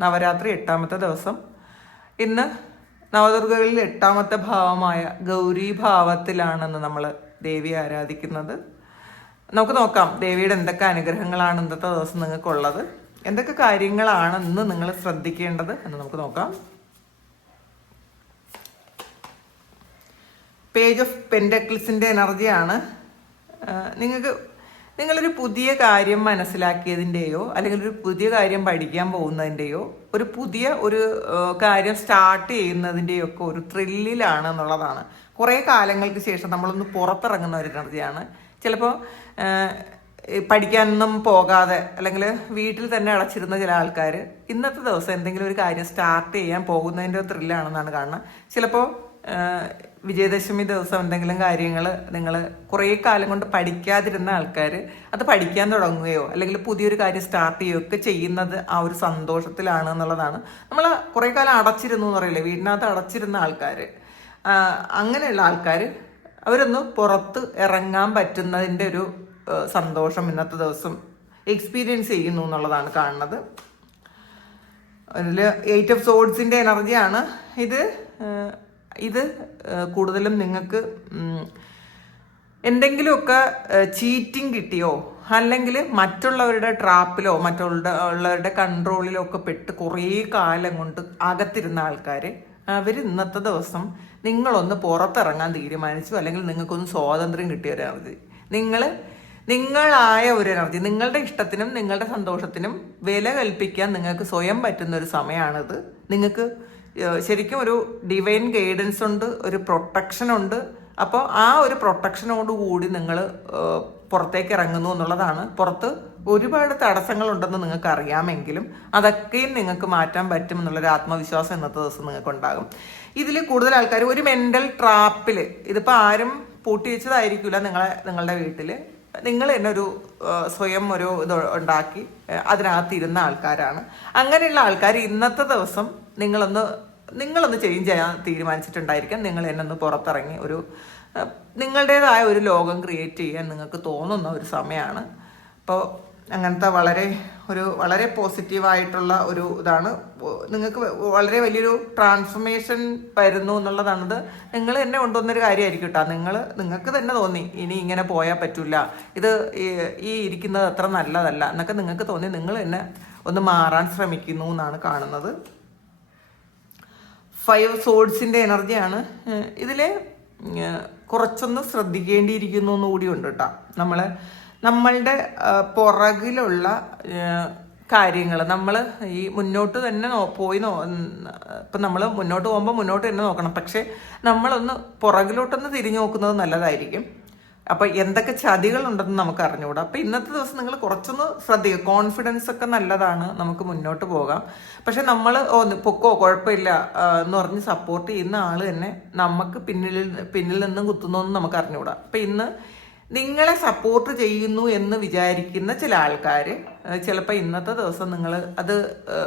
നവരാത്രി എട്ടാമത്തെ ദിവസം. ഇന്ന് നവദുർഗകളിൽ എട്ടാമത്തെ ഭാവമായ ഗൗരി ഭാവത്തിലാണെന്ന് നമ്മൾ ദേവിയെ ആരാധിക്കുന്നത്. നമുക്ക് നോക്കാം ദേവിയുടെ എന്തൊക്കെ അനുഗ്രഹങ്ങളാണ് ഇന്നത്തെ ദിവസം നിങ്ങൾക്കുള്ളത്. എന്തൊക്കെ കാര്യങ്ങളാണ് ഇന്ന് നിങ്ങൾ ശ്രദ്ധിക്കേണ്ടത് എന്ന് നമുക്ക് നോക്കാം. പേജ് ഓഫ് പെൻഡക്കിൾസിന്റെ എനർജിയാണ് നിങ്ങൾക്ക് നിങ്ങളൊരു പുതിയ കാര്യം മനസ്സിലാക്കിയതിന്റെയോ അല്ലെങ്കിൽ ഒരു പുതിയ കാര്യം പഠിക്കാൻ പോകുന്നതിന്റെയോ ഒരു പുതിയ ഒരു കാര്യം സ്റ്റാർട്ട് ചെയ്യുന്നതിന്റെയോ ഒക്കെ ഒരു ത്രില്ലിലാണ് എന്നുള്ളതാണ്. കുറേ കാലങ്ങൾക്ക് ശേഷം നമ്മളൊന്ന് പുറത്തിറങ്ങുന്ന ഒരു എനർജിയാണ്. ചിലപ്പോൾ പഠിക്കാനൊന്നും പോകാതെ അല്ലെങ്കിൽ വീട്ടിൽ തന്നെ അടച്ചിരുന്ന ചില ആൾക്കാർ ഇന്നത്തെ ദിവസം എന്തെങ്കിലും ഒരു കാര്യം സ്റ്റാർട്ട് ചെയ്യാൻ പോകുന്നതിന്റെ ത്രില്ലാണെന്നാണ് കാണുന്നത്. ചിലപ്പോൾ വിജയദശമി ദിവസം എന്തെങ്കിലും കാര്യങ്ങൾ നിങ്ങൾ കുറേ കാലം കൊണ്ട് പഠിക്കാതിരുന്ന ആൾക്കാർ അത് പഠിക്കാൻ തുടങ്ങുകയോ അല്ലെങ്കിൽ പുതിയൊരു കാര്യം സ്റ്റാർട്ട് ചെയ്യുകയോ ഒക്കെ ചെയ്യുന്നത് ആ ഒരു സന്തോഷത്തിലാണ് എന്നുള്ളതാണ്. നമ്മൾ കുറേ കാലം അടച്ചിരുന്നു എന്ന് പറയില്ലേ? വീടിനകത്ത് അടച്ചിരുന്ന ആൾക്കാർ അങ്ങനെയുള്ള ആൾക്കാർ അവരൊന്ന് പുറത്ത് ഇറങ്ങാൻ പറ്റുന്നതിന്റെ ഒരു സന്തോഷം ഇന്നത്തെ ദിവസം എക്സ്പീരിയൻസ് ചെയ്യുന്നു എന്നുള്ളതാണ് കാണുന്നത്. അതിൽ എയ്റ്റ് ഓഫ് സോഡ്സിന്റെ എനർജിയാണ് ഇത് ഇത് കൂടുതലും നിങ്ങൾക്ക് എന്തെങ്കിലുമൊക്കെ ചീറ്റിംഗ് കിട്ടിയോ? അല്ലെങ്കിൽ മറ്റുള്ളവരുടെ ട്രാപ്പിലോ മറ്റുള്ള ഉള്ളവരുടെ കൺട്രോളിലോ ഒക്കെ പെട്ട് കുറേ കാലം കൊണ്ട് അകത്തിരുന്ന ആൾക്കാർ അവർ ഇന്നത്തെ ദിവസം നിങ്ങളൊന്ന് പുറത്തിറങ്ങാൻ തീരുമാനിച്ചു. അല്ലെങ്കിൽ നിങ്ങൾക്കൊന്ന് സ്വാതന്ത്ര്യം കിട്ടിയ ഒരു നിങ്ങൾ നിങ്ങളായ ഒരു എനർജി നിങ്ങളുടെ ഇഷ്ടത്തിനും നിങ്ങളുടെ സന്തോഷത്തിനും വില കൽപ്പിക്കാൻ നിങ്ങൾക്ക് സ്വയം പറ്റുന്ന ഒരു സമയമാണിത്. നിങ്ങൾക്ക് ശരിക്കും ഒരു ഡിവൈൻ ഗൈഡൻസ് ഉണ്ട് ഒരു പ്രൊട്ടക്ഷൻ ഉണ്ട്. അപ്പോൾ ആ ഒരു പ്രൊട്ടക്ഷനോട് കൂടി നിങ്ങൾ പുറത്തേക്ക് ഇറങ്ങുന്നു എന്നുള്ളതാണ്. പുറത്ത് ഒരുപാട് തടസ്സങ്ങളുണ്ടെന്ന് നിങ്ങൾക്ക് അറിയാമെങ്കിലും അതൊക്കെയും നിങ്ങൾക്ക് മാറ്റാൻ പറ്റും എന്നുള്ളൊരു ആത്മവിശ്വാസം ഇന്നത്തെ ദിവസം നിങ്ങൾക്ക് ഉണ്ടാകും. ഇതിൽ കൂടുതൽ ആൾക്കാർ ഒരു മെന്റൽ ട്രാപ്പിൽ ഇതിപ്പോൾ ആരും പൂട്ടി വെച്ചതായിരിക്കില്ല നിങ്ങളെ നിങ്ങളുടെ വീട്ടിൽ നിങ്ങൾ തന്നെ ഒരു സ്വയം ഒരു ഇത് ഉണ്ടാക്കി അതിനകത്തിരുന്ന ആൾക്കാരാണ്. അങ്ങനെയുള്ള ആൾക്കാർ ഇന്നത്തെ ദിവസം നിങ്ങളൊന്ന് നിങ്ങളൊന്ന് ചേഞ്ച് ചെയ്യാൻ തീരുമാനിച്ചിട്ടുണ്ടായിരിക്കാം. നിങ്ങൾ എന്നെ ഒന്ന് പുറത്തിറങ്ങി ഒരു നിങ്ങളുടേതായ ഒരു ലോകം ക്രിയേറ്റ് ചെയ്യാൻ നിങ്ങൾക്ക് തോന്നുന്ന ഒരു സമയമാണ്. അപ്പോൾ അങ്ങനത്തെ വളരെ ഒരു വളരെ പോസിറ്റീവായിട്ടുള്ള ഒരു ഇതാണ്. നിങ്ങൾക്ക് വളരെ വലിയൊരു ട്രാൻസ്ഫർമേഷൻ വരുന്നു എന്നുള്ളതാണത്. നിങ്ങൾ തന്നെ കൊണ്ടുവന്നൊരു കാര്യമായിരിക്കും കേട്ടോ. നിങ്ങൾ നിങ്ങൾക്ക് തന്നെ തോന്നി ഇനി ഇങ്ങനെ പോയാൽ പറ്റില്ല ഇത് ഈ ഇരിക്കുന്നത് അത്ര നല്ലതല്ല. എന്നൊക്കെ നിങ്ങൾക്ക് തോന്നി നിങ്ങൾ തന്നെ ഒന്ന് മാറാൻ ശ്രമിക്കുന്നു എന്നാണ് കാണുന്നത്. ഫൈവ് സോഡ്സിന്റെ എനർജിയാണ്. ഇതിൽ കുറച്ചൊന്ന് ശ്രദ്ധിക്കേണ്ടിയിരിക്കുന്നു കൂടി ഉണ്ട് കേട്ടോ നമ്മൾ നമ്മളുടെ പുറകിലുള്ള കാര്യങ്ങൾ നമ്മൾ ഈ മുന്നോട്ട് തന്നെ പോയി നോ ഇപ്പം നമ്മൾ മുന്നോട്ട് പോകുമ്പോൾ മുന്നോട്ട് തന്നെ നോക്കണം. പക്ഷേ നമ്മളൊന്ന് പുറകിലോട്ടൊന്ന് തിരിഞ്ഞു നോക്കുന്നത് നല്ലതായിരിക്കും. അപ്പൊ എന്തൊക്കെ ചതികളുണ്ടെന്ന് നമുക്ക് അറിഞ്ഞുകൂടാ. അപ്പൊ ഇന്നത്തെ ദിവസം നിങ്ങൾ കുറച്ചൊന്ന് ശ്രദ്ധിക്കുക. കോൺഫിഡൻസ് ഒക്കെ നല്ലതാണ്. നമുക്ക് മുന്നോട്ട് പോകാം. പക്ഷെ നമ്മൾ ഓ പൊക്കോ കുഴപ്പമില്ല എന്ന് പറഞ്ഞ് സപ്പോർട്ട് ചെയ്യുന്ന ആൾ തന്നെ നമുക്ക് പിന്നിൽ പിന്നിൽ നിന്നും കുത്തുന്നൊന്നും നമുക്ക് അറിഞ്ഞുകൂടാ. അപ്പൊ ഇന്ന് നിങ്ങളെ സപ്പോർട്ട് ചെയ്യുന്നു എന്ന് വിചാരിക്കുന്ന ചില ആൾക്കാർ ചിലപ്പോൾ ഇന്നത്തെ ദിവസം നിങ്ങൾ അത്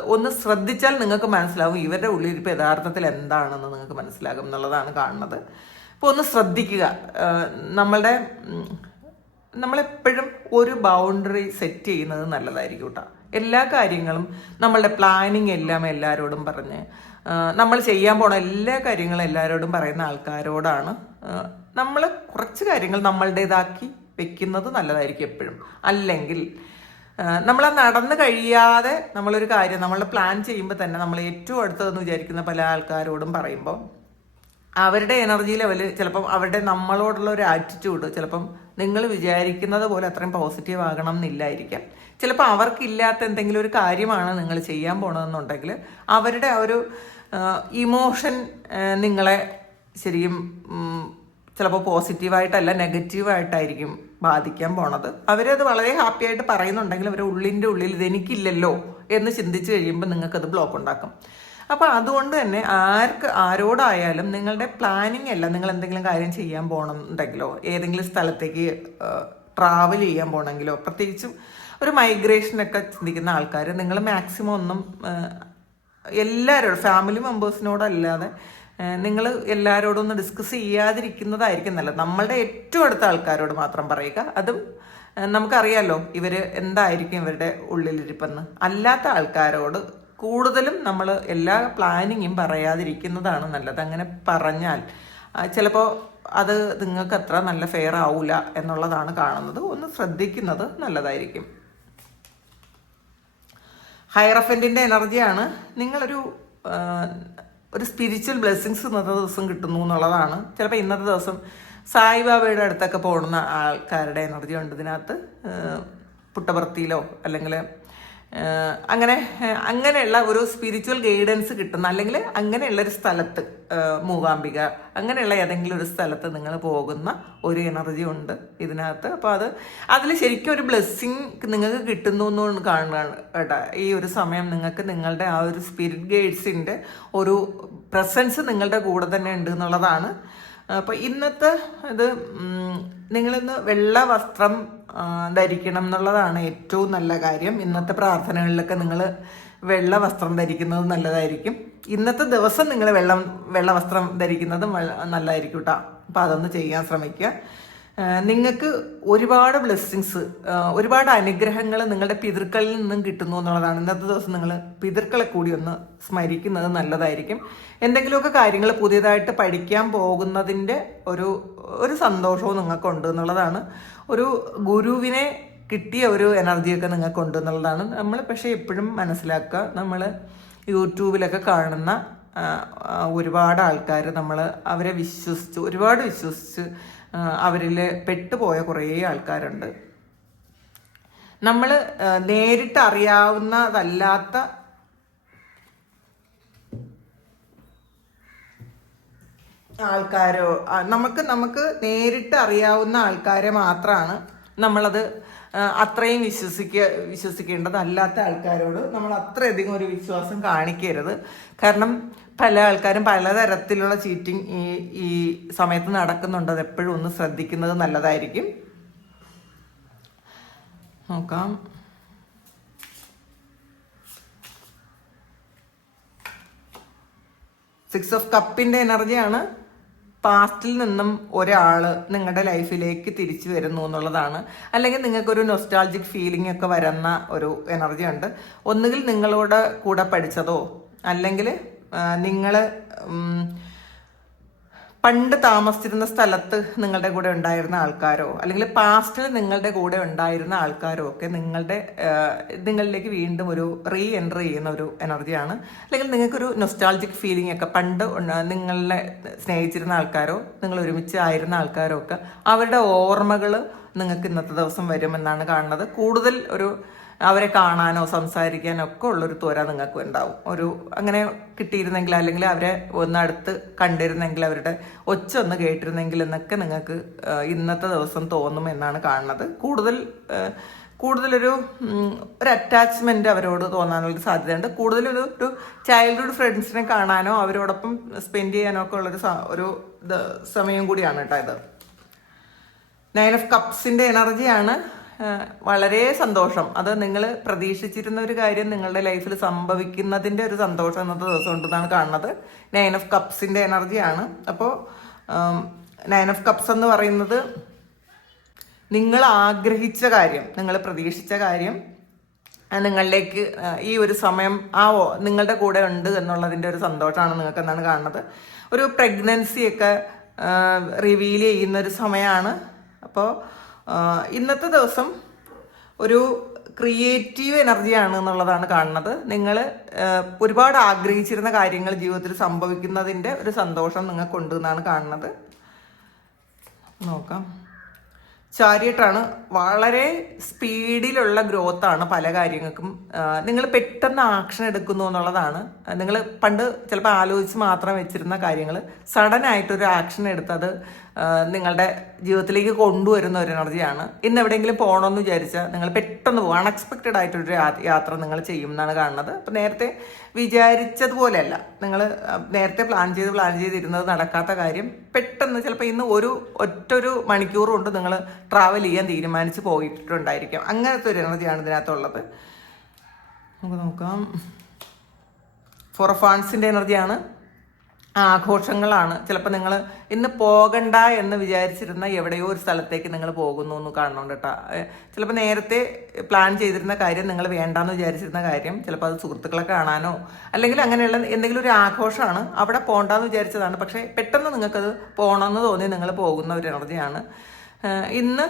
ഒന്ന് ശ്രദ്ധിച്ചാൽ നിങ്ങൾക്ക് മനസ്സിലാവും ഇവരുടെ ഉള്ളിലിപ്പോൾ യഥാർത്ഥത്തിൽ എന്താണെന്ന് നിങ്ങൾക്ക് മനസ്സിലാകും എന്നുള്ളതാണ് കാണുന്നത്. അപ്പോൾ ഒന്ന് ശ്രദ്ധിക്കുക. നമ്മളുടെ നമ്മളെപ്പോഴും ഒരു ബൗണ്ടറി സെറ്റ് ചെയ്യുന്നത് നല്ലതായിരിക്കും കേട്ടോ എല്ലാ കാര്യങ്ങളും നമ്മളുടെ പ്ലാനിങ് എല്ലാം എല്ലാവരോടും പറഞ്ഞ് നമ്മൾ ചെയ്യാൻ പോണ എല്ലാ കാര്യങ്ങളും എല്ലാവരോടും പറയുന്ന ആൾക്കാരോടാണ് നമ്മൾ കുറച്ച് കാര്യങ്ങൾ നമ്മളുടേതാക്കി വെക്കുന്നത് നല്ലതായിരിക്കും എപ്പോഴും. അല്ലെങ്കിൽ നമ്മൾ നടന്നു കഴിയാതെ നമ്മളൊരു കാര്യം നമ്മളുടെ പ്ലാൻ ചെയ്യുമ്പോൾ തന്നെ നമ്മൾ ഏറ്റവും അടുത്തതെന്ന് വിചാരിക്കുന്ന പല ആൾക്കാരോടും പറയുമ്പോൾ അവരുടെ എനർജി ലെവൽ ചിലപ്പം അവരുടെ നമ്മളോടുള്ള ഒരു ആറ്റിറ്റ്യൂഡ് ചിലപ്പം നിങ്ങൾ വിചാരിക്കുന്നത് പോലെ അത്രയും പോസിറ്റീവ് ആകണം എന്നില്ലായിരിക്കാം. ചിലപ്പോൾ അവർക്കില്ലാത്ത എന്തെങ്കിലും ഒരു കാര്യമാണ് നിങ്ങൾ ചെയ്യാൻ പോണതെന്നുണ്ടെങ്കിൽ അവരുടെ ആ ഒരു ഇമോഷൻ നിങ്ങളെ ശരിക്കും ചിലപ്പോൾ പോസിറ്റീവായിട്ടല്ല നെഗറ്റീവായിട്ടായിരിക്കും ബാധിക്കാൻ പോണത്. അവരത് വളരെ ഹാപ്പി ആയിട്ട് പറയുന്നുണ്ടെങ്കിൽ അവരുടെ ഉള്ളിന്റെ ഉള്ളിൽ ഇതെനിക്കില്ലല്ലോ എന്ന് ചിന്തിച്ച് കഴിയുമ്പോൾ നിങ്ങൾക്കത് ബ്ലോക്ക് ഉണ്ടാക്കും. അപ്പോൾ അതുകൊണ്ട് തന്നെ ആർക്ക് ആരോടായാലും നിങ്ങളുടെ പ്ലാനിങ് അല്ല നിങ്ങൾ എന്തെങ്കിലും കാര്യം ചെയ്യാൻ പോകണമെന്നുണ്ടെങ്കിലോ ഏതെങ്കിലും സ്ഥലത്തേക്ക് ട്രാവൽ ചെയ്യാൻ പോകണമെങ്കിലോ പ്രത്യേകിച്ചും ഒരു മൈഗ്രേഷനൊക്കെ ചിന്തിക്കുന്ന ആൾക്കാർ നിങ്ങൾ മാക്സിമം ഒന്നും എല്ലാവരോടും ഫാമിലി മെമ്പേഴ്സിനോടല്ലാതെ നിങ്ങൾ എല്ലാവരോടും ഒന്ന് ഡിസ്കസ് ചെയ്യാതിരിക്കുന്നതായിരിക്കും നല്ലത്. നമ്മളുടെ ഏറ്റവും അടുത്ത ആൾക്കാരോട് മാത്രം പറയുക. അതും നമുക്കറിയാലോ ഇവർ എന്തായിരിക്കും ഇവരുടെ ഉള്ളിലിരിപ്പെന്ന്. അല്ലാത്ത ആൾക്കാരോട് കൂടുതലും നമ്മൾ എല്ലാ പ്ലാനിങ്ങും പറയാതിരിക്കുന്നതാണ് നല്ലത്. അങ്ങനെ പറഞ്ഞാൽ ചിലപ്പോൾ അത് നിങ്ങൾക്ക് അത്ര നല്ല ഫെയർ ആവില്ല എന്നുള്ളതാണ് കാണുന്നത്. ഒന്ന് ശ്രദ്ധിക്കുന്നത് നല്ലതായിരിക്കും. ഹയറഫന്റിന്റെ എനർജിയാണ് നിങ്ങളൊരു ഒരു സ്പിരിച്വൽ ബ്ലെസ്സിങ്സ് ഇന്നത്തെ ദിവസം കിട്ടുന്നു എന്നുള്ളതാണ്. ചിലപ്പോൾ ഇന്നത്തെ ദിവസം സായിബാബയുടെ അടുത്തൊക്കെ പോകുന്ന ആൾക്കാരുടെ എനർജി ഉണ്ട് ഇതിനകത്ത്. പുട്ടപർത്തിയിലോ അല്ലെങ്കിൽ അങ്ങനെ അങ്ങനെയുള്ള ഒരു സ്പിരിച്വൽ ഗൈഡൻസ് കിട്ടുന്ന അല്ലെങ്കിൽ അങ്ങനെയുള്ള ഒരു സ്ഥലത്ത് മൂകാംബിക അങ്ങനെയുള്ള ഏതെങ്കിലും ഒരു സ്ഥലത്ത് നിങ്ങൾ പോകുന്ന ഒരു എനർജി ഉണ്ട് ഇതിനകത്ത്. അപ്പോൾ അത് അതിൽ ശരിക്കും ഒരു ബ്ലെസ്സിങ് നിങ്ങൾക്ക് കിട്ടുന്നു എന്ന് കാണുകയാണ് കേട്ടോ. ഈ ഒരു സമയം നിങ്ങൾക്ക് നിങ്ങളുടെ ആ ഒരു സ്പിരിറ്റ് ഗൈഡ്സിന്റെ ഒരു പ്രസൻസ് നിങ്ങളുടെ കൂടെ തന്നെ ഉണ്ട് എന്നുള്ളതാണ്. അപ്പോൾ ഇന്നത്തെ ഇത് നിങ്ങളിന്ന് വെള്ള വസ്ത്രം ധരിക്കണം എന്നുള്ളതാണ് ഏറ്റവും നല്ല കാര്യം. ഇന്നത്തെ പ്രാർത്ഥനകളിലൊക്കെ നിങ്ങൾ വെള്ള വസ്ത്രം ധരിക്കുന്നത് നല്ലതായിരിക്കും. ഇന്നത്തെ ദിവസം നിങ്ങൾ വെള്ളം വെള്ള വസ്ത്രം ധരിക്കുന്നതും നല്ലതായിരിക്കും കേട്ടോ അപ്പോൾ അതൊന്ന് ചെയ്യാൻ ശ്രമിക്കുക. നിങ്ങൾക്ക് ഒരുപാട് ബ്ലെസ്സിങ്സ് ഒരുപാട് അനുഗ്രഹങ്ങൾ നിങ്ങളുടെ പിതൃക്കളിൽ നിന്നും കിട്ടുന്നു എന്നുള്ളതാണ്. ഇന്നത്തെ ദിവസം നിങ്ങൾ പിതൃക്കളെ കൂടി ഒന്ന് സ്മരിക്കുന്നത് നല്ലതായിരിക്കും. എന്തെങ്കിലുമൊക്കെ കാര്യങ്ങൾ പുതിയതായിട്ട് പഠിക്കാൻ പോകുന്നതിന്റെ ഒരു ഒരു സന്തോഷവും നിങ്ങൾക്കുണ്ട് എന്നുള്ളതാണ്. ഒരു ഗുരുവിനെ കിട്ടിയ ഒരു എനർജിയൊക്കെ നിങ്ങൾക്കുണ്ട് എന്നുള്ളതാണ്. നമ്മൾ പക്ഷേ എപ്പോഴും മനസ്സിലാക്കുക നമ്മൾ യൂട്യൂബിലൊക്കെ കാണുന്ന ഒരുപാട് ആൾക്കാർ നമ്മൾ അവരെ വിശ്വസിച്ച് ഒരുപാട് വിശ്വസിച്ച് അവരിൽ പെട്ടുപോയ കുറേ ആൾക്കാരുണ്ട്. നമ്മൾ നേരിട്ട് അറിയാവുന്നതല്ലാത്ത ആൾക്കാരോ നമുക്ക് നമുക്ക് നേരിട്ട് അറിയാവുന്ന ആൾക്കാരെ മാത്രമാണ് നമ്മളത് അത്രയും വിശ്വസിക്കുക വിശ്വസിക്കേണ്ടത് അല്ലാത്ത ആൾക്കാരോട് നമ്മൾ അത്രയധികം ഒരു വിശ്വാസം കാണിക്കരുത്. കാരണം പല ആൾക്കാരും പലതരത്തിലുള്ള ചീറ്റിംഗ് ഈ ഈ സമയത്ത് നടക്കുന്നുണ്ട്. അത് എപ്പോഴും ഒന്ന് ശ്രദ്ധിക്കുന്നത് നല്ലതായിരിക്കും. നോക്കാം. സിക്സ് ഓഫ് കപ്പിന്റെ എനർജിയാണ് പാസ്റ്റിൽ നിന്നും ഒരാൾ നിങ്ങളുടെ ലൈഫിലേക്ക് തിരിച്ചു വരുന്നു എന്നുള്ളതാണ്. അല്ലെങ്കിൽ നിങ്ങൾക്കൊരു നൊസ്റ്റാൾജിക് ഫീലിംഗ് ഒക്കെ വരുന്ന ഒരു എനർജി ഉണ്ട്. ഒന്നുകിൽ നിങ്ങളോട് കൂടെ പഠിച്ചതോ അല്ലെങ്കിൽ നിങ്ങൾ പണ്ട് താമസിച്ചിരുന്ന സ്ഥലത്ത് നിങ്ങളുടെ കൂടെ ഉണ്ടായിരുന്ന ആൾക്കാരോ അല്ലെങ്കിൽ പാസ്റ്റിൽ നിങ്ങളുടെ കൂടെ ഉണ്ടായിരുന്ന ആൾക്കാരോ ഒക്കെ നിങ്ങളുടെ നിങ്ങളിലേക്ക് വീണ്ടും ഒരു റീ എൻട്രി ചെയ്യുന്ന ഒരു എനർജിയാണ് അല്ലെങ്കിൽ നിങ്ങൾക്കൊരു നൊസ്റ്റാൾജിക് ഫീലിംഗ് ഒക്കെ പണ്ട് നിങ്ങളെ സ്നേഹിച്ചിരുന്ന ആൾക്കാരോ നിങ്ങൾ ഒരുമിച്ച് ആയിരുന്ന ആൾക്കാരോ ഒക്കെ അവരുടെ ഓർമ്മകൾ നിങ്ങൾക്ക് ഇന്നത്തെ ദിവസം വരുമെന്നാണ് കാണുന്നത്. കൂടുതൽ ഒരു അവരെ കാണാനോ സംസാരിക്കാനോ ഒക്കെ ഉള്ളൊരു ത്വര നിങ്ങൾക്ക് ഉണ്ടാവും. ഒരു അങ്ങനെ കിട്ടിയിരുന്നെങ്കിൽ അല്ലെങ്കിൽ അവരെ ഒന്നടുത്ത് കണ്ടിരുന്നെങ്കിൽ അവരുടെ ഒച്ച ഒന്ന് കേട്ടിരുന്നെങ്കിൽ എന്നൊക്കെ നിങ്ങൾക്ക് ഇന്നത്തെ ദിവസം തോന്നും എന്നാണ് കാണുന്നത്. കൂടുതൽ കൂടുതലൊരു ഒരു അറ്റാച്ച്മെന്റ് അവരോട് തോന്നാനുള്ള സാധ്യതയുണ്ട്. കൂടുതലൊരു ഒരു ചൈൽഡ്ഹുഡ് ഫ്രണ്ട്സിനെ കാണാനോ അവരോടൊപ്പം സ്പെൻഡ് ചെയ്യാനോ ഒക്കെ ഉള്ളൊരു ഒരു സമയം കൂടിയാണ് കേട്ടോ ഇത്. നയൻ ഓഫ് കപ്സിന്റെ എനർജിയാണ് വളരെ സന്തോഷം. അത് നിങ്ങൾ പ്രതീക്ഷിച്ചിരുന്ന ഒരു കാര്യം നിങ്ങളുടെ ലൈഫിൽ സംഭവിക്കുന്നതിന്റെ ഒരു സന്തോഷം ഇന്നത്തെ ദിവസം ഉണ്ടെന്നാണ് കാണുന്നത്. നയൻ ഓഫ് കപ്സിന്റെ എനർജിയാണ് അപ്പോൾ നയൻ ഓഫ് കപ്സ് എന്ന് പറയുന്നത് നിങ്ങൾ ആഗ്രഹിച്ച കാര്യം നിങ്ങൾ പ്രതീക്ഷിച്ച കാര്യം നിങ്ങളിലേക്ക് ഈ ഒരു സമയം ആ നിങ്ങളുടെ കൂടെ ഉണ്ട് എന്നുള്ളതിന്റെ ഒരു സന്തോഷമാണ് നിങ്ങൾക്ക് എന്നാണ് കാണുന്നത്. ഒരു പ്രഗ്നൻസിയൊക്കെ റിവീൽ ചെയ്യുന്ന ഒരു സമയമാണ്. അപ്പോൾ ഇന്നത്തെ ദിവസം ഒരു ക്രിയേറ്റീവ് എനർജിയാണ് എന്നുള്ളതാണ് കാണുന്നത്. നിങ്ങൾ ഒരുപാട് ആഗ്രഹിച്ചിരുന്ന കാര്യങ്ങൾ ജീവിതത്തിൽ സംഭവിക്കുന്നതിന്റെ ഒരു സന്തോഷം നിങ്ങൾക്കുണ്ട് എന്നാണ് കാണുന്നത്. നോക്കാം. ചാരിയട്ടാണ് വളരെ സ്പീഡിലുള്ള ഗ്രോത്താണ് പല കാര്യങ്ങൾക്കും. നിങ്ങൾ പെട്ടെന്ന് ആക്ഷൻ എടുക്കുന്നു എന്നുള്ളതാണ്. നിങ്ങൾ പണ്ട് ചിലപ്പോൾ ആലോചിച്ച് മാത്രം വെച്ചിരുന്ന കാര്യങ്ങൾ സഡൻ ആയിട്ടൊരു ആക്ഷൻ എടുത്തത് നിങ്ങളുടെ ജീവിതത്തിലേക്ക് കൊണ്ടുവരുന്ന ഒരു എനർജിയാണ്. ഇന്ന് എവിടെയെങ്കിലും പോകണമെന്ന് വിചാരിച്ചാൽ നിങ്ങൾ പെട്ടെന്ന് പോകും അൺഎക്സ്പെക്റ്റഡ് ആയിട്ടൊരു യാത്ര നിങ്ങൾ ചെയ്യും എന്നാണ് കാണുന്നത്. അപ്പം നേരത്തെ വിചാരിച്ചതുപോലെയല്ല. നിങ്ങൾ നേരത്തെ പ്ലാൻ ചെയ്ത് പ്ലാൻ ചെയ്തിരുന്നത് നടക്കാത്ത കാര്യം പെട്ടെന്ന് ചിലപ്പോൾ ഇന്ന് ഒരു ഒറ്റൊരു മണിക്കൂർ കൊണ്ട് നിങ്ങൾ ട്രാവൽ ചെയ്യാൻ തീരുമാനിച്ച് പോയിട്ടുണ്ടായിരിക്കാം. അങ്ങനത്തെ ഒരു എനർജിയാണ് ഇതിനകത്തുള്ളത്. നമുക്ക് നോക്കാം. ഫോർ ഫാൻസിന്റെ എനർജിയാണ്. ആഘോഷങ്ങളാണ്. ചിലപ്പോൾ നിങ്ങൾ ഇന്ന് പോകണ്ട എന്ന് വിചാരിച്ചിരുന്ന എവിടെയോ ഒരു സ്ഥലത്തേക്ക് നിങ്ങൾ പോകുന്നു എന്ന് കാണുന്നുണ്ട് കേട്ടോ ചിലപ്പോൾ നേരത്തെ പ്ലാൻ ചെയ്തിരുന്ന കാര്യം നിങ്ങൾ വേണ്ടാന്ന് വിചാരിച്ചിരുന്ന കാര്യം ചിലപ്പോൾ അത് സുഹൃത്തുക്കളെ കാണാനോ അല്ലെങ്കിൽ അങ്ങനെയുള്ള എന്തെങ്കിലും ഒരു ആഘോഷമാണ് അവിടെ പോകണ്ടെന്ന് വിചാരിച്ചതാണ്. പക്ഷേ പെട്ടെന്ന് നിങ്ങൾക്കത് പോകണമെന്ന് തോന്നി നിങ്ങൾ പോകുന്ന ഒരു എനർജിയാണ്. ഇന്ന്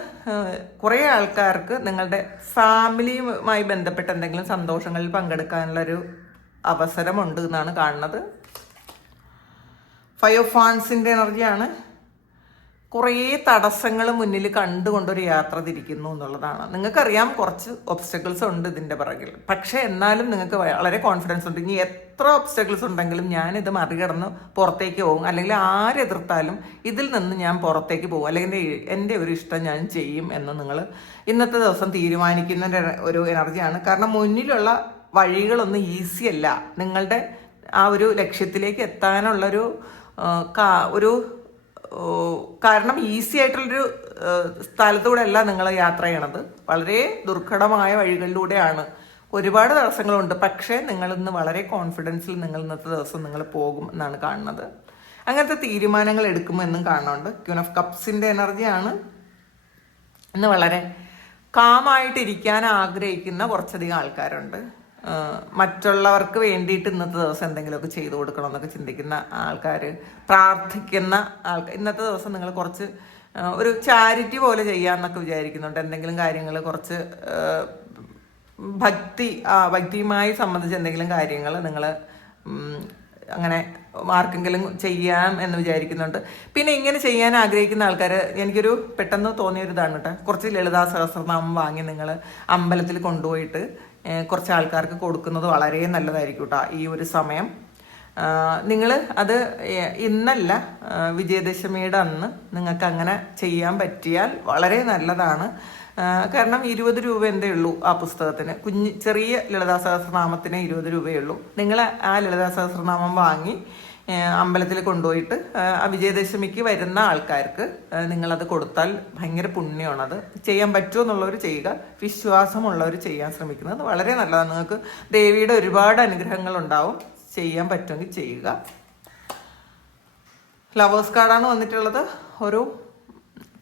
കുറേ ആൾക്കാർക്ക് നിങ്ങളുടെ ഫാമിലിയുമായി ബന്ധപ്പെട്ട എന്തെങ്കിലും സന്തോഷങ്ങളിൽ പങ്കെടുക്കാനുള്ളൊരു അവസരമുണ്ട് എന്നാണ് കാണുന്നത്. ഫൈവ് ഫാൻസിന്റെ എനർജിയാണ്. കുറേ തടസ്സങ്ങൾ മുന്നിൽ കണ്ടുകൊണ്ടൊരു യാത്ര തിരിക്കുന്നു എന്നുള്ളതാണ്. നിങ്ങൾക്കറിയാം കുറച്ച് ഒബ്സ്റ്റക്കിൾസ് ഉണ്ട് ഇതിന്റെ പിറകിൽ. പക്ഷേ എന്നാലും നിങ്ങൾക്ക് വളരെ കോൺഫിഡൻസ് ഉണ്ട്. ഇനി എത്ര ഒബ്സ്റ്റക്കിൾസ് ഉണ്ടെങ്കിലും ഞാനിത് മറികടന്ന് പുറത്തേക്ക് പോകും. അല്ലെങ്കിൽ ആരെതിർത്താലും ഇതിൽ നിന്ന് ഞാൻ പുറത്തേക്ക് പോകും. അല്ലെങ്കിൽ എന്റെ- ഒരു ഇഷ്ടം ഞാൻ ചെയ്യും എന്ന് നിങ്ങൾ ഇന്നത്തെ ദിവസം തീരുമാനിക്കുന്ന ഒരു- എനർജിയാണ്. കാരണം മുന്നിലുള്ള വഴികളൊന്നും ഈസി അല്ല. നിങ്ങളുടെ ആ ഒരു ലക്ഷ്യത്തിലേക്ക് എത്താനുള്ളൊരു ഒരു കാരണം ഈസി ആയിട്ടുള്ളൊരു സ്ഥലത്തൂടെ അല്ല നിങ്ങൾ യാത്ര ചെയ്യണത്. വളരെ ദുർഘടമായ വഴികളിലൂടെയാണ് ഒരുപാട് തടസ്സങ്ങളുണ്ട് പക്ഷേ നിങ്ങൾ ഇന്ന് വളരെ കോൺഫിഡൻസിൽ നിങ്ങൾ ഇന്നത്തെ ദിവസം നിങ്ങൾ പോകും എന്നാണ് കാണുന്നത്. അങ്ങനത്തെ തീരുമാനങ്ങൾ എടുക്കുമെന്നും കാണുന്നുണ്ട് ക്യൂൺ ഓഫ് കപ്സിന്റെ എനർജിയാണ് ഇന്ന് വളരെ കാമായിട്ടിരിക്കാൻ ആഗ്രഹിക്കുന്ന കുറച്ചധികം ആൾക്കാരുണ്ട്. മറ്റുള്ളവർക്ക് വേണ്ടിയിട്ട് ഇന്നത്തെ ദിവസം എന്തെങ്കിലുമൊക്കെ ചെയ്തു കൊടുക്കണം എന്നൊക്കെ ചിന്തിക്കുന്ന ആൾക്കാർ പ്രാർത്ഥിക്കുന്ന ആൾക്കാർ ഇന്നത്തെ ദിവസം നിങ്ങൾ കുറച്ച് ഒരു ചാരിറ്റി പോലെ ചെയ്യാമെന്നൊക്കെ വിചാരിക്കുന്നുണ്ട്. എന്തെങ്കിലും കാര്യങ്ങൾ കുറച്ച് ഭക്തി ഭക്തിയുമായി സംബന്ധിച്ച് എന്തെങ്കിലും കാര്യങ്ങൾ നിങ്ങൾ അങ്ങനെ ആർക്കെങ്കിലും ചെയ്യാം എന്ന് വിചാരിക്കുന്നുണ്ട്. പിന്നെ ഇങ്ങനെ ചെയ്യാൻ ആഗ്രഹിക്കുന്ന ആൾക്കാർ എനിക്കൊരു പെട്ടെന്ന് തോന്നിയ ഒരു ഇതാണ് കേട്ടോ. കുറച്ച് ലളിതാ സഹസ്രനാമം വാങ്ങി നിങ്ങൾ അമ്പലത്തിൽ കൊണ്ടുപോയിട്ട് കുറച്ച് ആൾക്കാർക്ക് കൊടുക്കുന്നത് വളരെ നല്ലതായിരിക്കും കേട്ടോ ഈ ഒരു സമയം. നിങ്ങൾ അത് ഇന്നല്ല വിജയദശമിയുടെ അന്ന് നിങ്ങൾക്ക് അങ്ങനെ ചെയ്യാൻ പറ്റിയാൽ വളരെ നല്ലതാണ്. കാരണം ഇരുപത് രൂപ എന്തേ ഉള്ളൂ ആ പുസ്തകത്തിന്. കുഞ്ഞ് ചെറിയ ലളിതാ സഹസ്രനാമത്തിന് ഇരുപത് രൂപയേ ഉള്ളൂ. നിങ്ങൾ ആ ലളിതാ സഹസ്രനാമം വാങ്ങി അമ്പലത്തിൽ കൊണ്ടുപോയിട്ട് വിജയദശമിക്ക് വരുന്ന ആൾക്കാർക്ക് നിങ്ങളത് കൊടുത്താൽ ഭയങ്കര പുണ്യമാണ്. അത് ചെയ്യാൻ പറ്റുമോ എന്നുള്ളവർ ചെയ്യുക. വിശ്വാസമുള്ളവർ ചെയ്യാൻ ശ്രമിക്കുന്നത് വളരെ നല്ലതാണ്. നിങ്ങൾക്ക് ദേവിയുടെ ഒരുപാട് അനുഗ്രഹങ്ങൾ ഉണ്ടാവും ചെയ്യാൻ പറ്റുമെങ്കിൽ ചെയ്യുക. ലവേഴ്സ് കാർഡാണ് വന്നിട്ടുള്ളത്. ഒരു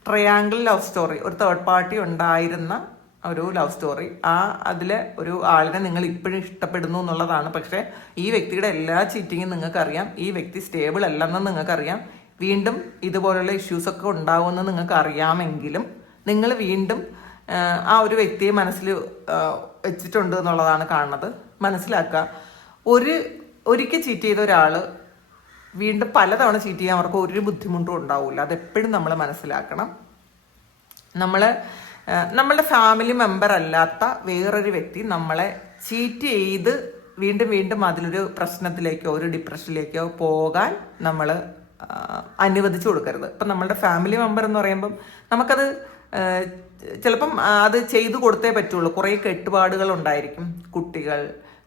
ട്രയാങ്കിൾ ലവ് സ്റ്റോറി ഒരു തേർഡ് പാർട്ടി ഉണ്ടായിരുന്ന ഒരു ലവ് സ്റ്റോറി ആ അതിലെ ഒരു ആളിനെ നിങ്ങൾ ഇപ്പോഴും ഇഷ്ടപ്പെടുന്നു എന്നുള്ളതാണ്. പക്ഷേ ഈ വ്യക്തിയുടെ എല്ലാ ചീറ്റിങ്ങും നിങ്ങൾക്കറിയാം. ഈ വ്യക്തി സ്റ്റേബിൾ അല്ലെന്ന് നിങ്ങൾക്കറിയാം. വീണ്ടും ഇതുപോലുള്ള ഇഷ്യൂസ് ഒക്കെ ഉണ്ടാവുമെന്ന് നിങ്ങൾക്ക് അറിയാമെങ്കിലും നിങ്ങൾ വീണ്ടും ആ ഒരു വ്യക്തിയെ മനസ്സിൽ വെച്ചിട്ടുണ്ട് എന്നുള്ളതാണ് കാണുന്നത്. മനസ്സിലാക്കുക. ഒരു ഒരിക്കൽ ചീറ്റ് ചെയ്ത ഒരാൾ വീണ്ടും പലതവണ ചീറ്റ് ചെയ്യാൻ അവർക്ക് ഒരു ബുദ്ധിമുട്ടും ഉണ്ടാവില്ല. അതെപ്പോഴും നമ്മൾ മനസ്സിലാക്കണം. നമ്മൾ നമ്മളുടെ ഫാമിലി മെമ്പർ അല്ലാത്ത വേറൊരു വ്യക്തി നമ്മളെ ചീറ്റ് ചെയ്ത് വീണ്ടും വീണ്ടും അതിലൊരു പ്രശ്നത്തിലേക്കോ ഒരു ഡിപ്രഷനിലേക്കോ പോകാൻ നമ്മൾ അനുവദിച്ചു കൊടുക്കരുത്. ഇപ്പം നമ്മളുടെ ഫാമിലി മെമ്പർ എന്ന് പറയുമ്പം നമുക്കത് ചിലപ്പം അത് ചെയ്തു കൊടുത്തേ പറ്റുള്ളൂ. കുറേ കെട്ടുപാടുകൾ ഉണ്ടായിരിക്കും കുട്ടികൾ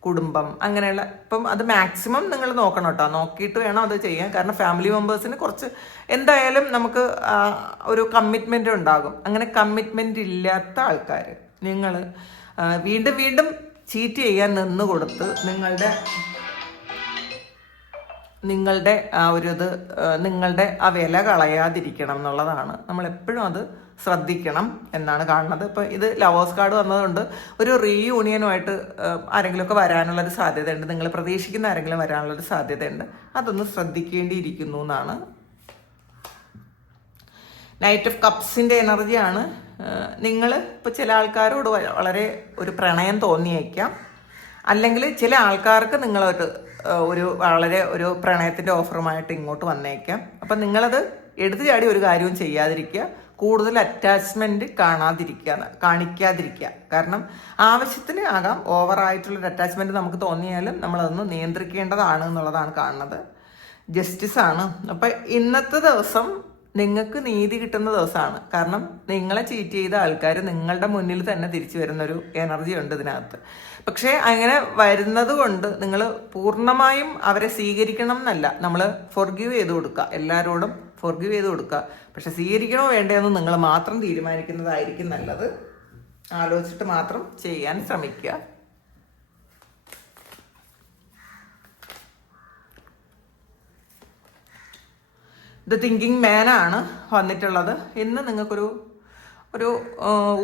കുടുംബം അങ്ങനെയുള്ള ഇപ്പം അത് മാക്സിമം നിങ്ങൾ നോക്കണം കേട്ടോ. നോക്കിയിട്ട് വേണം അത് ചെയ്യാൻ. കാരണം ഫാമിലി മെമ്പേഴ്സിന് കുറച്ച് എന്തായാലും നമുക്ക് ഒരു കമ്മിറ്റ്മെന്റ് ഉണ്ടാകും. അങ്ങനെ കമ്മിറ്റ്മെന്റ് ഇല്ലാത്ത ആൾക്കാർ നിങ്ങൾ വീണ്ടും വീണ്ടും ചീറ്റ് ചെയ്യാൻ നിന്ന് കൊടുത്ത് നിങ്ങളുടെ നിങ്ങളുടെ ആ ഒരു ഇത് നിങ്ങളുടെ ആ വില കളയാതിരിക്കണം എന്നുള്ളതാണ്. നമ്മൾ എപ്പോഴും അത് ശ്രദ്ധിക്കണം എന്നാണ് കാണുന്നത്. ഇപ്പം ഇത് ലവേഴ്സ് കാർഡ് വന്നതുകൊണ്ട് ഒരു റീയൂണിയനുമായിട്ട് ആരെങ്കിലുമൊക്കെ വരാനുള്ളൊരു സാധ്യതയുണ്ട്. നിങ്ങൾ പ്രതീക്ഷിക്കുന്ന ആരെങ്കിലും വരാനുള്ളൊരു സാധ്യതയുണ്ട്. അതൊന്ന് ശ്രദ്ധിക്കേണ്ടിയിരിക്കുന്നു എന്നാണ്. നൈറ്റ് ഓഫ് കപ്സിന്റെ എനർജിയാണ്. നിങ്ങൾ ഇപ്പോൾ ചില ആൾക്കാരോട് വളരെ ഒരു പ്രണയം തോന്നിയേക്കാം. അല്ലെങ്കിൽ ചില ആൾക്കാർക്ക് നിങ്ങളൊരു ഒരു വളരെ ഒരു പ്രണയത്തിന്റെ ഓഫറുമായിട്ട് ഇങ്ങോട്ട് വന്നേക്കാം. അപ്പം നിങ്ങളത് എടുത്തു ചാടി ഒരു കാര്യവും ചെയ്യാതിരിക്കുക. കൂടുതൽ അറ്റാച്ച്മെന്റ് കാണാതിരിക്കുക കാണിക്കാതിരിക്കുക. കാരണം ആവശ്യത്തിന് ആകാം ഓവറായിട്ടുള്ളൊരു അറ്റാച്ച്മെന്റ് നമുക്ക് തോന്നിയാലും നമ്മളതൊന്ന് നിയന്ത്രിക്കേണ്ടതാണ് എന്നുള്ളതാണ് കാണുന്നത്. ജസ്റ്റിസ് ആണ്. അപ്പം ഇന്നത്തെ ദിവസം നിങ്ങൾക്ക് നീതി കിട്ടുന്ന ദിവസമാണ്. കാരണം നിങ്ങളെ ചീറ്റ് ചെയ്ത ആൾക്കാർ നിങ്ങളുടെ മുന്നിൽ തന്നെ തിരിച്ചു വരുന്നൊരു എനർജി ഉണ്ട് ഇതിനകത്ത്. പക്ഷേ അങ്ങനെ വരുന്നത് കൊണ്ട് നിങ്ങൾ പൂർണമായും അവരെ സ്വീകരിക്കണം എന്നല്ല. നമ്മൾ ഫോർഗീവ് ചെയ്ത് കൊടുക്കുക. എല്ലാവരോടും ഫോർഗീവ് ചെയ്ത് കൊടുക്കുക. പക്ഷെ സ്വീകരിക്കണോ വേണ്ടതെന്ന് നിങ്ങൾ മാത്രം തീരുമാനിക്കുന്നതായിരിക്കും നല്ലത്. ആലോചിച്ചിട്ട് മാത്രം ചെയ്യാൻ ശ്രമിക്കുക. ദ തിങ്കിങ് മാനാണ് വന്നിട്ടുള്ളത്. ഇന്ന് നിങ്ങൾക്കൊരു ഒരു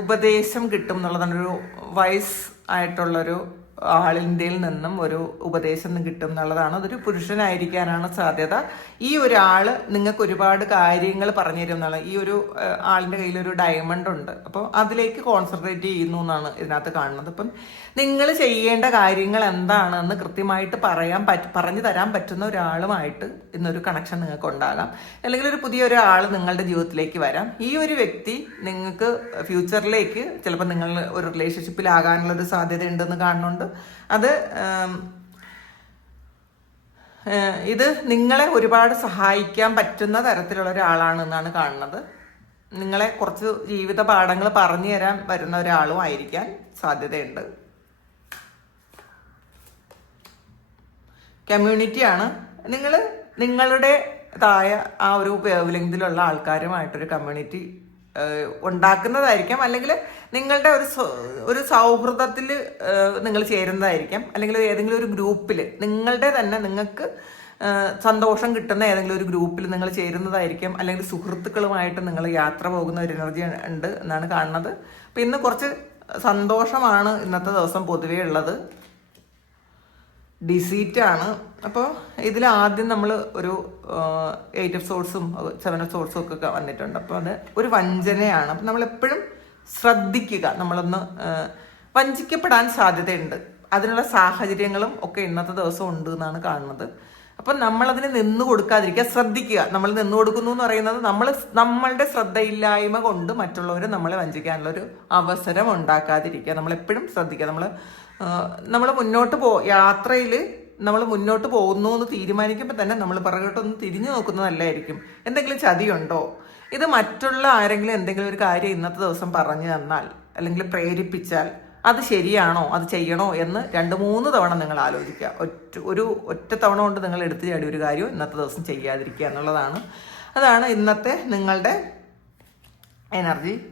ഉപദേശം കിട്ടും എന്നുള്ളതാണ്. ഒരു വയസ് ആയിട്ടുള്ളൊരു ആളിന്റെ നിന്നും ഒരു ഉപദേശം കിട്ടും എന്നുള്ളതാണ്. അതൊരു പുരുഷനായിരിക്കാനാണ് സാധ്യത. ഈ ഒരാൾ നിങ്ങൾക്ക് ഒരുപാട് കാര്യങ്ങൾ പറഞ്ഞു തരും എന്നുള്ളത് ഈ ഒരു ആളിന്റെ കയ്യിൽ ഒരു ഡയമണ്ട് ഉണ്ട്. അപ്പോൾ അതിലേക്ക് കോൺസെൻട്രേറ്റ് ചെയ്യുന്നു എന്നാണ് ഇതിനകത്ത് കാണുന്നത്. അപ്പം നിങ്ങൾ ചെയ്യേണ്ട കാര്യങ്ങൾ എന്താണെന്ന് കൃത്യമായിട്ട് പറയാൻ പറ്റ പറഞ്ഞു തരാൻ പറ്റുന്ന ഒരാളുമായിട്ട് ഇന്നൊരു കണക്ഷൻ നിങ്ങൾക്ക് ഉണ്ടാകാം. അല്ലെങ്കിൽ ഒരു പുതിയ ഒരാൾ നിങ്ങളുടെ ജീവിതത്തിലേക്ക് വരാം. ഈ ഒരു വ്യക്തി നിങ്ങൾക്ക് ഫ്യൂച്ചറിലേക്ക് ചിലപ്പോൾ നിങ്ങൾ ഒരു റിലേഷൻഷിപ്പിലാകാനുള്ളൊരു സാധ്യത ഉണ്ടെന്ന് കാണുന്നുണ്ട്. അത് ഇത് നിങ്ങളെ ഒരുപാട് സഹായിക്കാൻ പറ്റുന്ന തരത്തിലുള്ള ഒരാളാണെന്നാണ് കാണുന്നത്. നിങ്ങളെ കുറച്ച് ജീവിത പാഠങ്ങൾ പറഞ്ഞു തരാൻ വരുന്ന ഒരാളും ആയിരിക്കാൻ സാധ്യതയുണ്ട്. കമ്മ്യൂണിറ്റിയാണ്. നിങ്ങൾ നിങ്ങളുടെ തായ ആ ഒരു വേവലെങ്കിലുള്ള ആൾക്കാരുമായിട്ടൊരു കമ്മ്യൂണിറ്റി ഉണ്ടാക്കുന്നതായിരിക്കാം. അല്ലെങ്കിൽ നിങ്ങളുടെ ഒരു ഒരു സൗഹൃദത്തിൽ നിങ്ങൾ ചേരുന്നതായിരിക്കാം. അല്ലെങ്കിൽ ഏതെങ്കിലും ഒരു ഗ്രൂപ്പിൽ നിങ്ങളുടെ തന്നെ നിങ്ങൾക്ക് സന്തോഷം കിട്ടുന്ന ഏതെങ്കിലും ഒരു ഗ്രൂപ്പിൽ നിങ്ങൾ ചേരുന്നതായിരിക്കും. അല്ലെങ്കിൽ സുഹൃത്തുക്കളുമായിട്ട് നിങ്ങൾ യാത്ര പോകുന്ന ഒരു എനർജി ഉണ്ട് എന്നാണ് കാണുന്നത്. അപ്പം ഇന്ന് കുറച്ച് സന്തോഷമാണ് ഇന്നത്തെ ദിവസം പൊതുവേ ഉള്ളത്. ഡിസീറ്റ് ആണ് അപ്പോൾ ഇതിൽ ആദ്യം നമ്മൾ ഒരു എയ്റ്റ് ഓഫ് സോഴ്സും സെവൻ ഓഫ് സോഴ്സും ഒക്കെ വന്നിട്ടുണ്ട്. അപ്പോൾ അത് ഒരു വഞ്ചനയാണ്. അപ്പം നമ്മളെപ്പോഴും ശ്രദ്ധിക്കുക. നമ്മളൊന്ന് വഞ്ചിക്കപ്പെടാൻ സാധ്യതയുണ്ട്. അതിനുള്ള സാഹചര്യങ്ങളും ഒക്കെ ഇന്നത്തെ ദിവസം ഉണ്ട് എന്നാണ് കാണുന്നത്. അപ്പം നമ്മളതിന് നിന്ന് കൊടുക്കാതിരിക്കുക ശ്രദ്ധിക്കുക. നമ്മൾ നിന്ന് കൊടുക്കുന്നു എന്ന് പറയുന്നത് നമ്മൾ നമ്മളുടെ ശ്രദ്ധയില്ലായ്മ കൊണ്ട് മറ്റുള്ളവരെ നമ്മളെ വഞ്ചിക്കാനുള്ള ഒരു അവസരം ഉണ്ടാക്കാതിരിക്കുക. നമ്മളെപ്പോഴും ശ്രദ്ധിക്കുക. നമ്മൾ നമ്മൾ മുന്നോട്ട് പോ യാത്രയിൽ നമ്മൾ മുന്നോട്ട് പോകുന്നു എന്ന് തീരുമാനിക്കുമ്പോൾ തന്നെ നമ്മൾ പിറകോട്ടൊന്ന് തിരിഞ്ഞു നോക്കുന്നതല്ലായിരിക്കും. എന്തെങ്കിലും ചതിയുണ്ടോ? ഇത് മറ്റുള്ള ആരെങ്കിലും എന്തെങ്കിലും ഒരു കാര്യം ഇന്നത്തെ ദിവസം പറഞ്ഞു തന്നാൽ അല്ലെങ്കിൽ പ്രേരിപ്പിച്ചാൽ അത് ശരിയാണോ? അത് ചെയ്യണോ? എന്ന് രണ്ട് മൂന്ന് തവണ നിങ്ങൾ ആലോചിക്കുക. ഒറ്റ ഒരു ഒറ്റ തവണ കൊണ്ട് നിങ്ങൾ എടുത്തു ചാടി ഒരു കാര്യം ഇന്നത്തെ ദിവസം ചെയ്യാതിരിക്കുക എന്നുള്ളതാണ്. അതാണ് ഇന്നത്തെ നിങ്ങളുടെ എനർജി.